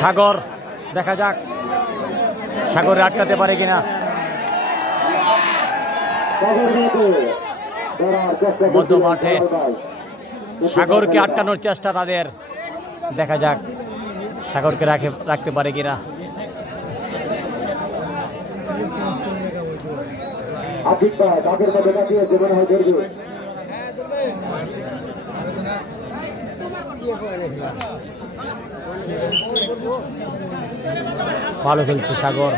সাগর, দেখা যাক সাগরে আটকাতে পারে কিনা। মধ্য মাঠে সাগরকে আটকানোর চেষ্টা তাদের। দেখা যাক সাগরকে রাখে, রাখতে পারে কিনা। হয় ধরবে ভালো খেলছে সাগর।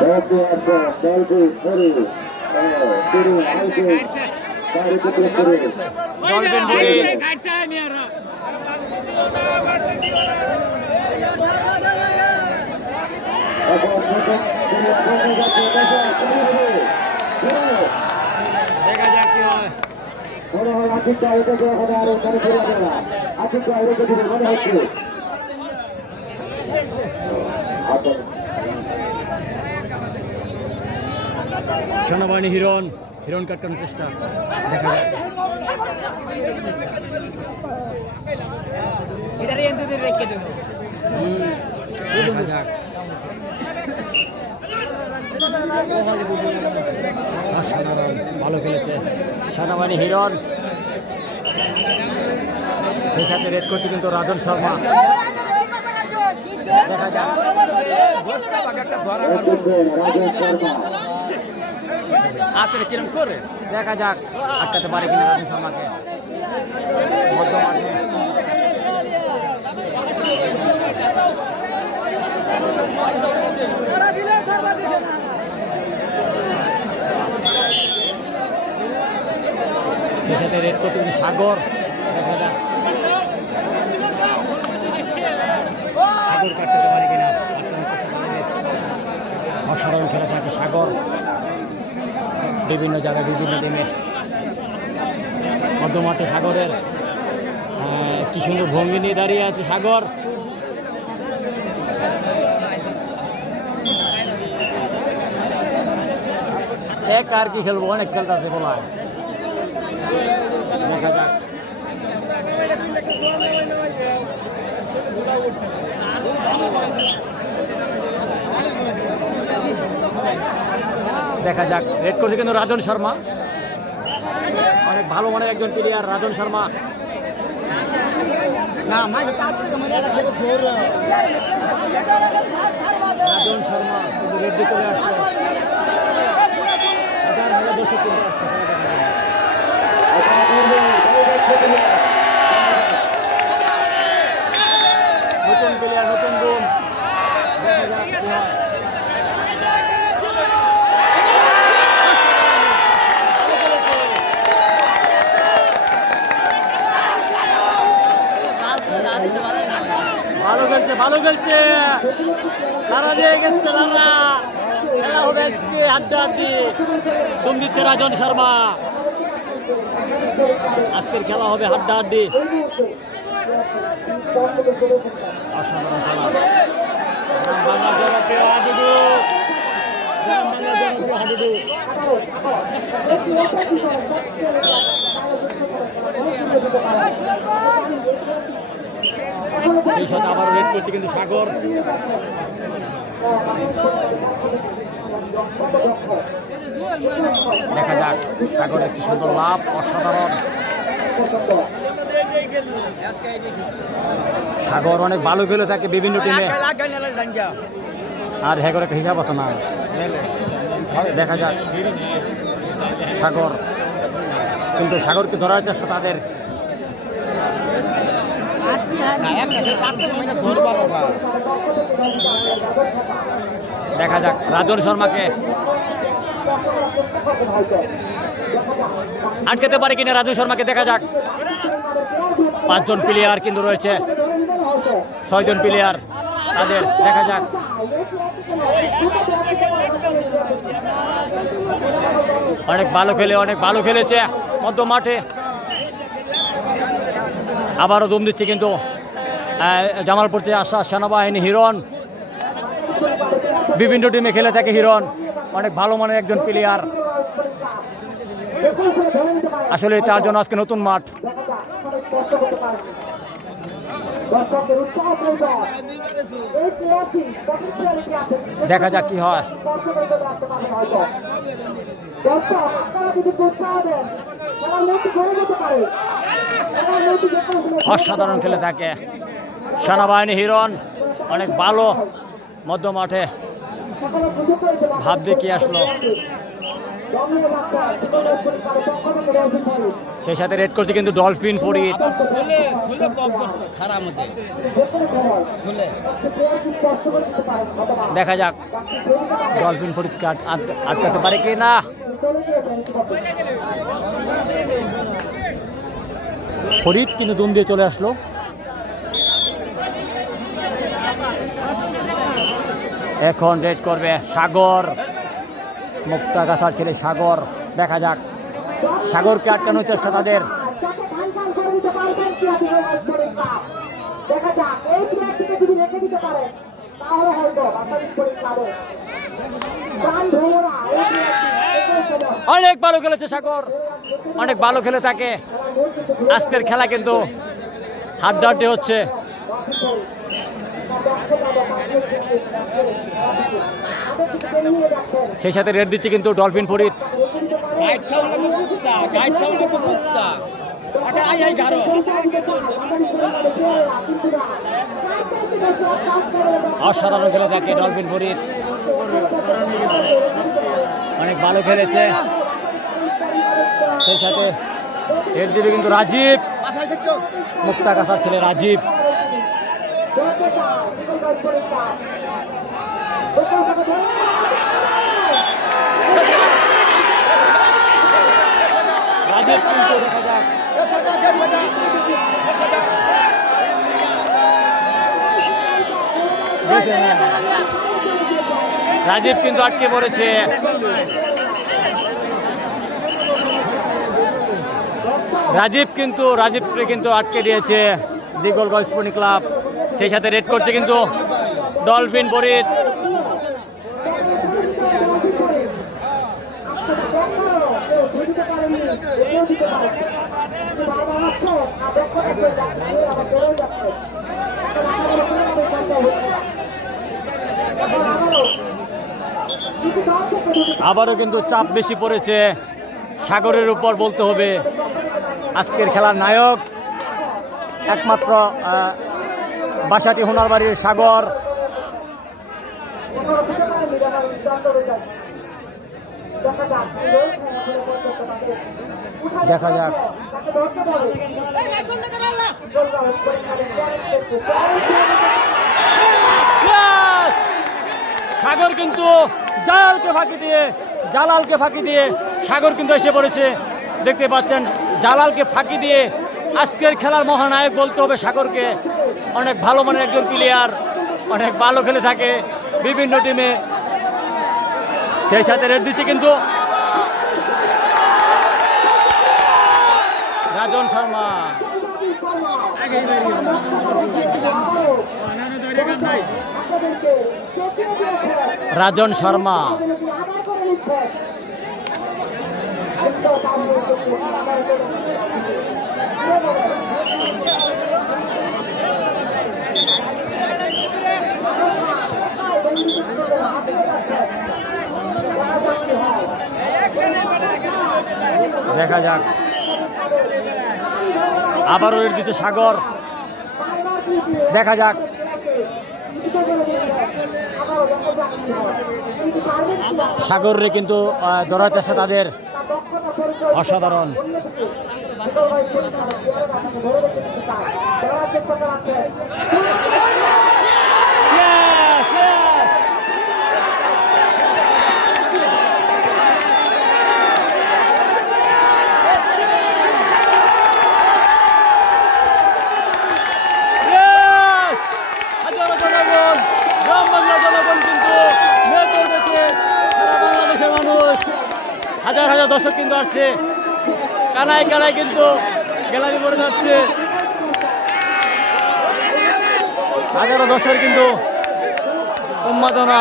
দলকে আছে দলকে ধরে শুরু আইছে বাইরে থেকে করে ডলফিন বুড়ি এখন নতুন তিনি আগে যাচ্ছে দেখা যাক কি হয় মনে হয় আফিক ভাই এটাকে এখন আর ওখানে ফিরে যাবে না দিবে। মনে হচ্ছে আচ্ছা সেনাবাহিনী হিরণ হিরণ কাটানোর চেষ্টা দেখা যাক দেখা যাক। অসাধারণ ভালো খেলেছে। সেনাবাহিনী হিরণ। সেই সাথে রেড করছে কিন্তু রাজন শর্মা। দেখা যাক হাতের কিরম করে? দেখা যাক আটকাতে পারে কিনা রাজন শর্মাকে। মধ্য মাঠে সেই সাথে রেড করতে সাগর। সাগর কাটতে পারে কিনা। অসাধারণ খেলা থাকে সাগর। বিভিন্ন জায়গায়, বিভিন্ন টিমে মধ্যমাঠে সাগরের। কি সুন্দর ভঙ্গি নিয়ে দাঁড়িয়ে আছে সাগর। এক আর কি খেলব, অনেক খেলতে আছে বলা দেখা যাক। দেখা যাক রেড করছে কিন্তু রাজন শর্মা। অনেক ভালো মানের একজন প্লেয়ার রাজন শর্মা। রাজন শর্মা রেডি করে আসছে। হাজার হাজার দর্শক কিন্তু আসছে। নতুন নতুন গুণ। ভালো খেলছে ভালো খেলছে। লারা দিয়ে গেছে আজকে আড্ডা আড্ডি। দুম দিচ্ছে রাজন শর্মা। আজকের খেলা হবে হাড্ডা হাড্ডি। সেই সাথে আবারও রেড করছে কিন্তু সাগর। দেখা যাক সাগরের কি সুন্দর লাভ, অসাধারণ। সাগর অনেক ভালো খেলে থাকে বিভিন্ন টিমে আর হ্যাঁ একটা হিসাব আছে না? দেখা যাক। সাগর। কিন্তু সাগরকে ধরার চেষ্টা তাদের। দেখা যাক। রাজন শর্মাকে। আটকাতে পারে কিনা রাজু শর্মাকে দেখা যাক। পাঁচজন প্লেয়ার কিন্তু রয়েছে। ছয়জন প্লেয়ার তাদের দেখা যাক। অনেক ভালো খেলে, অনেক ভালো খেলেছে মধ্য মাঠে। আবারও দম দিচ্ছে কিন্তু জামালপুর থেকে আসা সেনাবাহিনী হিরণ। বিভিন্ন টিমে খেলে থাকে হিরণ। অনেক ভালো মানের একজন প্লেয়ার আসলে তার জন্য আজকে নতুন মাঠ। দেখা যাক কি হয়। অসাধারণ খেলে থাকে। সেনাবাহিনী হিরণ, অনেক ভালো মধ্য মাঠে ভাব দেখিয়ে আসলো? সেই সাথে রেড করছে কিন্তু ডলফিন অথবা দেখা যাক ডলফিন আট- আটকাতে পারে কি না। ফরিদ কিন্তু দুম দিয়ে চলে আসলো। এখন রেড করবে সাগর। মুক্তাগাছার ছেলে সাগর। দেখা যাক। সাগরকে আটকানোর চেষ্টা তাদের। অনেক ভালো খেলেছে সাগর। অনেক ভালো খেলে থাকে আজকের খেলা কিন্তু হাড্ডাহাড্ডি হচ্ছে। সেই সাথে রেড দিচ্ছে কিন্তু ডলফিন ফরিদ মুক্তা মুক্তা অসাধারণ খেলে থাকে ডলফিন ফরিদ অনেক ভালো খেলেছে। সেই সাথে রেড দিবে কিন্তু রাজীব। মুক্তাগাছার ছেলে রাজীব। রাজীব কিন্তু আটকে পড়েছে। রাজীব কিন্তু, রাজীবকে কিন্তু আটকে দিয়েছে। Digalganj sporting club. সেই সাথে রেড করছে কিন্তু ডলফিন ফরিদ আবারও কিন্তু চাপ বেশি পড়েছে। সাগরের উপর বলতে হবে, আজকের খেলার নায়ক একমাত্র বাসাটি হোনারবাড়ির সাগর। দেখা যাক! সাগর কিন্তু জালালকে ফাঁকি দিয়ে, জালালকে ফাঁকি দিয়ে সাগর কিন্তু এসে পড়েছে। দেখতে পাচ্ছেন, জালালকে ফাঁকি দিয়ে আজকের খেলার মহানায়ক বলতে হবে সাগরকে। অনেক ভালো মানের একজন প্লেয়ার অনেক ভালো খেলে থাকে বিভিন্ন টিমে সেই সাথে রেড দিচ্ছে কিন্তু রাজন শর্মা। রাজন শর্মা। দেখা যাক। আবারও এর দিতে সাগর। দেখা যাক। সাগররে কিন্তু দৌড়াতে চেষ্টা তাদের অসাধারণ। কানায় কানায় কিন্তু গ্যালারি পড়ে যাচ্ছে। হাজারো দর্শক কিন্তু উন্মাদনা।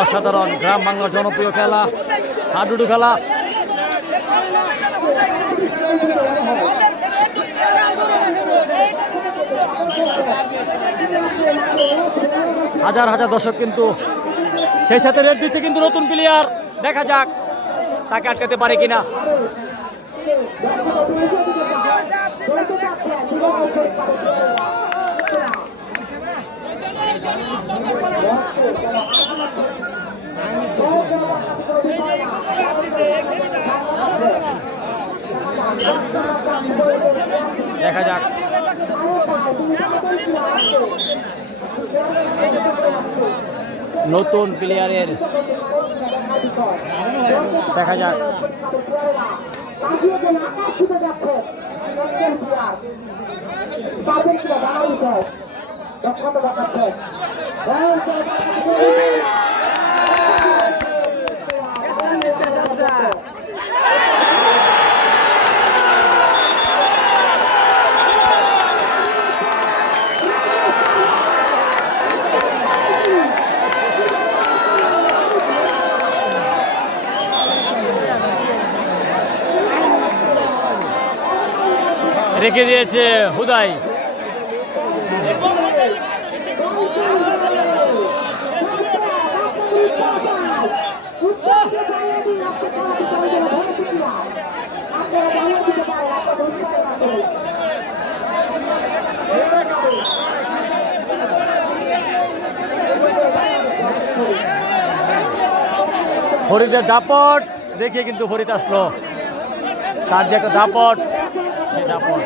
অসাধারণ গ্রাম বাংলার জনপ্রিয় খেলা, হাডুডু খেলা। হাজার হাজার দর্শক কিন্তু সেই সাথে রেড দিচ্ছে কিন্তু নতুন প্লেয়ার দেখা যাক তাকে আটকাতে পারে কিনা। দেখা যাক। নতুন প্লেয়ারের দেখা যাক। লাগিয়ে আকাশ রেখে দিয়েছে হুদাই। ফরিদের দাপট দেখে কিন্তু ফরিদ আসলো। তার যে একটা দাপট। দাপট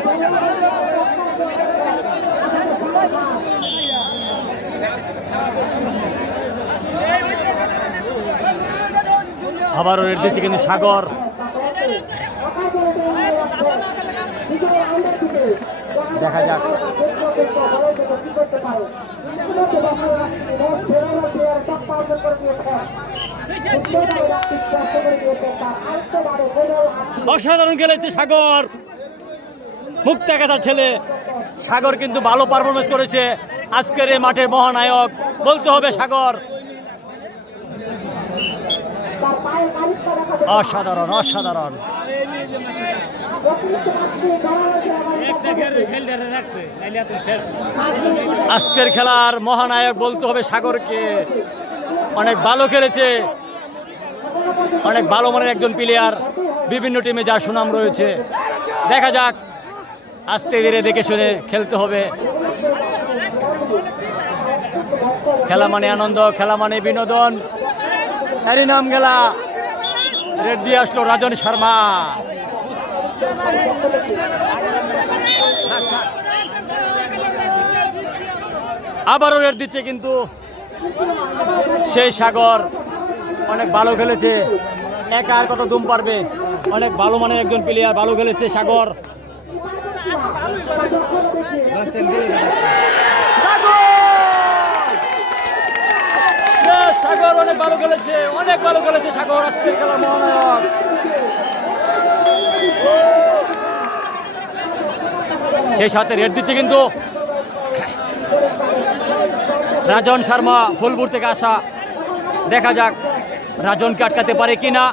আবারও রেড দিচ্ছে কিন্তু সাগর। দেখা যাক। অসাধারণ খেলেছে সাগর। মুক্তাগাছার ছেলে। সাগর কিন্তু ভালো পারফরমেন্স করেছে। আজকের এই মাঠের মহানায়ক, বলতে হবে সাগর। অসাধারণ অসাধারণ। আজকের খেলার মহানায়ক বলতে হবে সাগরকে। অনেক ভালো খেলেছে। অনেক ভালো মানের একজন প্লেয়ার বিভিন্ন টিমে যার সুনাম রয়েছে। দেখা যাক। আস্তে ধীরে দেখে শুনে খেলতে হবে। খেলা মানে আনন্দ, খেলা মানে বিনোদন। এরই নাম গেলা। রেড দিয়ে আসলো রাজন শর্মা। আবারও রেড দিচ্ছে কিন্তু সেই সাগর। অনেক ভালো খেলেছে। একা আর কত দুম পারবে। অনেক ভালো মানের একজন প্লেয়ার ভালো খেলেছে সাগর। সাগর! অনেক ভালো খেলেছে অনেক ভালো খেলেছে সাগর আজকের খেলার মহানায়ক সেই সাথে রেট দিচ্ছে কিন্তু রাজন শর্মা ফুলপুর থেকে আসা দেখা যাক রাজনকে আটকাতে পারে কিনা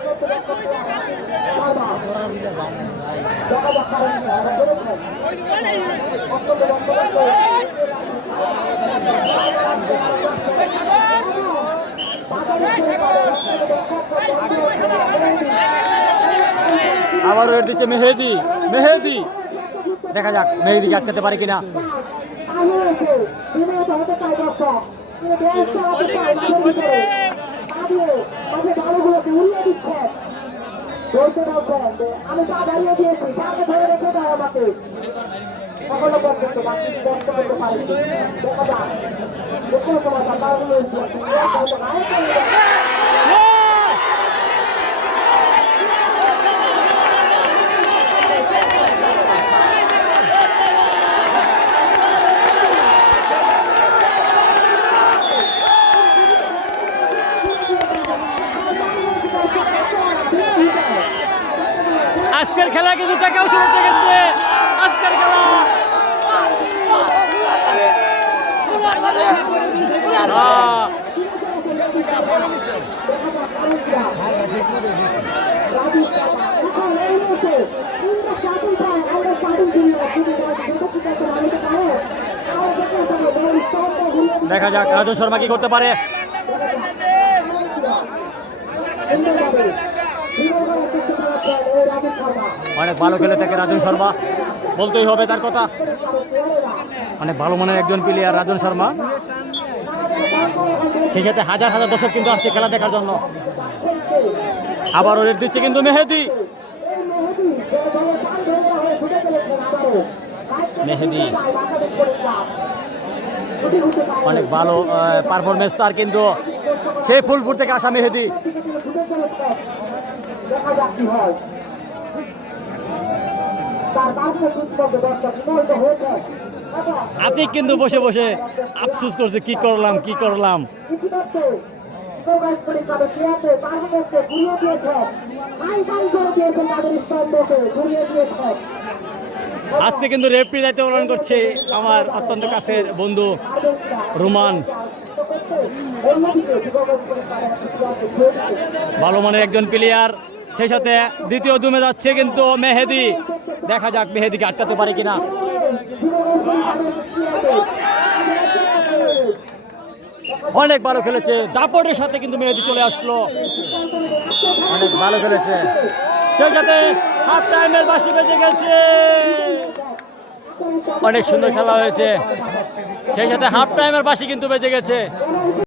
আবার রেড দিচ্ছে মেহেদি মেহেদি। দেখা যাক মেহেদিকে আটকাতে পারে কিনা। আমি তা দাঁড়িয়ে দিয়েছি তাকে ধরে রেখে দাও আমাকে। এখনও পর্যন্ত বাকি ব্যস্ত করতে পারি দেখা যাক। যে কোনো সময় সরকার রয়েছে আজকের খেলা কিন্তু তাকেও শুরু গেছে আজকের খেলা আহ, এখন এই মুহূর্তে তিনটা স্টার্টিং পয়েন্ট আমরা স্টার্টিং দিন যদি দুটো ঠিক আছে আনতে পারে তাহলে দেখতে হবে বল স্টপটা ঘুরিয়ে দেখা যাক রাজু শর্মা কি করতে পারে। অনেক ভালো খেলে থাকে রাজন শর্মা। বলতেই হবে তার কথা। অনেক ভালো মানের একজন প্লেয়ার রাজন শর্মা। সেই সাথে হাজার হাজার দর্শক কিন্তু আসছে খেলা দেখার জন্য। আবারও রেট দিচ্ছে কিন্তু মেহেদি। মেহেদি। অনেক ভালো পারফরমেন্স তার কিন্তু। সেই ফুলপুর থেকে আসা মেহেদি। আতিক কিন্তু বসে বসে আফসোস করছে, কি করলাম কি করলাম? ঘুরিয়ে দিয়েছে আজকে কিন্তু রেফরি দায়িত্ব পালন করছে আমার অত্যন্ত কাছের বন্ধু রুমান। ভালো মানের একজন প্লেয়ার সেই সাথে দ্বিতীয় দুমে যাচ্ছে কিন্তু মেহেদি। দেখা যাক মেহেদিকে আটকাতে পারে কিনা। অনেক ভালো খেলেছে। দাপটের সাথে কিন্তু মেহেদি চলে আসলো। অনেক ভালো খেলেছে। সেই সাথে হাফ টাইমের বাসি বেজে গেছে। অনেক সুন্দর খেলা হয়েছে। সেই সাথে হাফ টাইমের পাশে কিন্তু বেঁচে গেছে।